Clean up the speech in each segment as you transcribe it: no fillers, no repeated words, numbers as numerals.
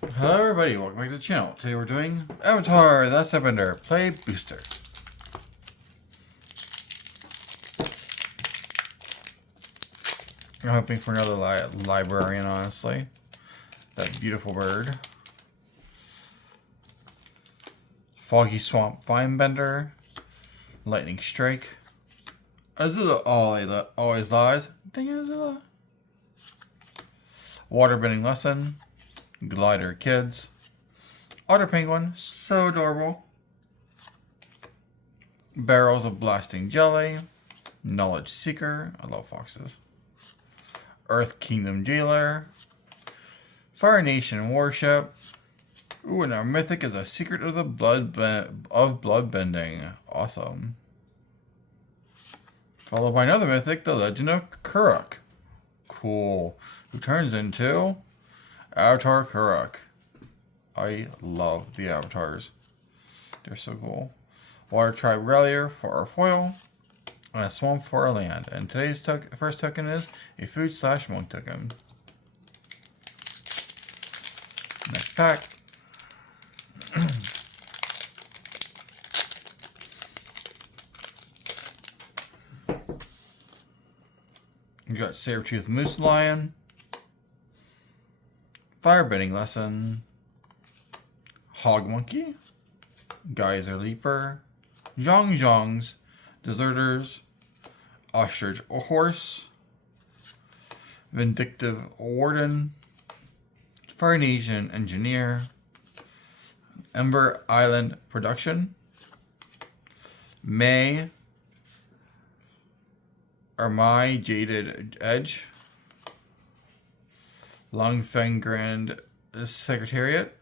Hello everybody, welcome back to the channel. Today we're doing Avatar, Last Airbender, Play Booster. I'm hoping for another librarian, honestly. That beautiful bird. Foggy Swamp Vinebender. Lightning Strike. Azula always lies. Dang it, Azula. Waterbending Lesson. Glider Kids. Otter Penguin, so adorable. Barrels of Blasting Jelly. Knowledge Seeker, I love foxes. Earth Kingdom Jailer. Fire Nation Warship. Ooh, and our mythic is a Secret of the Bloodbending. Awesome. Followed by another mythic, the Legend of Kuruk. Cool. Who turns into Avatar Kuruk. I love the avatars. They're so cool. Water Tribe Relier for our foil. And a Swamp for our land. And today's first token is a Food/Monk token. Next pack. You got Sabertooth Moose Lion. Firebending Lesson. Hog Monkey. Geyser Leaper. Zhongs. Deserters. Ostrich Horse. Vindictive Warden. Fire Nation Engineer. Ember Island Production. May. My Jaded Edge. Longfeng Grand Secretariat.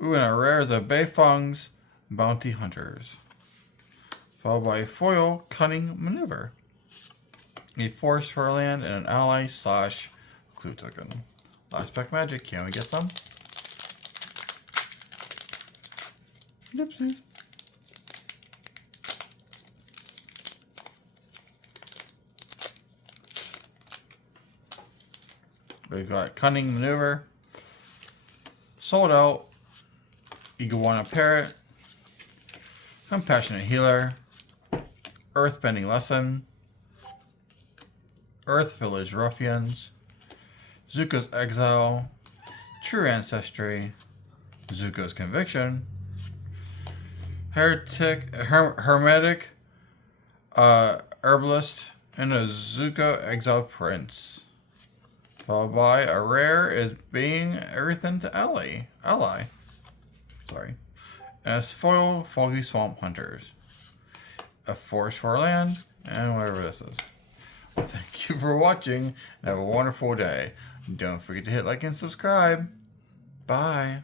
Ooh, and our rare is a Beifeng's Bounty Hunters. Followed by a foil Cunning Maneuver. A Force for our land and an ally / clue token. Last pack magic. Can we get some? Oopsies. We've got Cunning Maneuver, Sold Out, Iguana Parrot, Compassionate Healer, Earthbending Lesson, Earth Village Ruffians, Zuko's Exile, True Ancestry, Zuko's Conviction, Hermetic Herbalist, and a Zuko Exiled Prince. Followed by a rare is being everything to ally. Sorry. And a foil Foggy Swamp Hunters. A Force for our land, and whatever this is. Well, thank you for watching, and have a wonderful day. Don't forget to hit like and subscribe. Bye.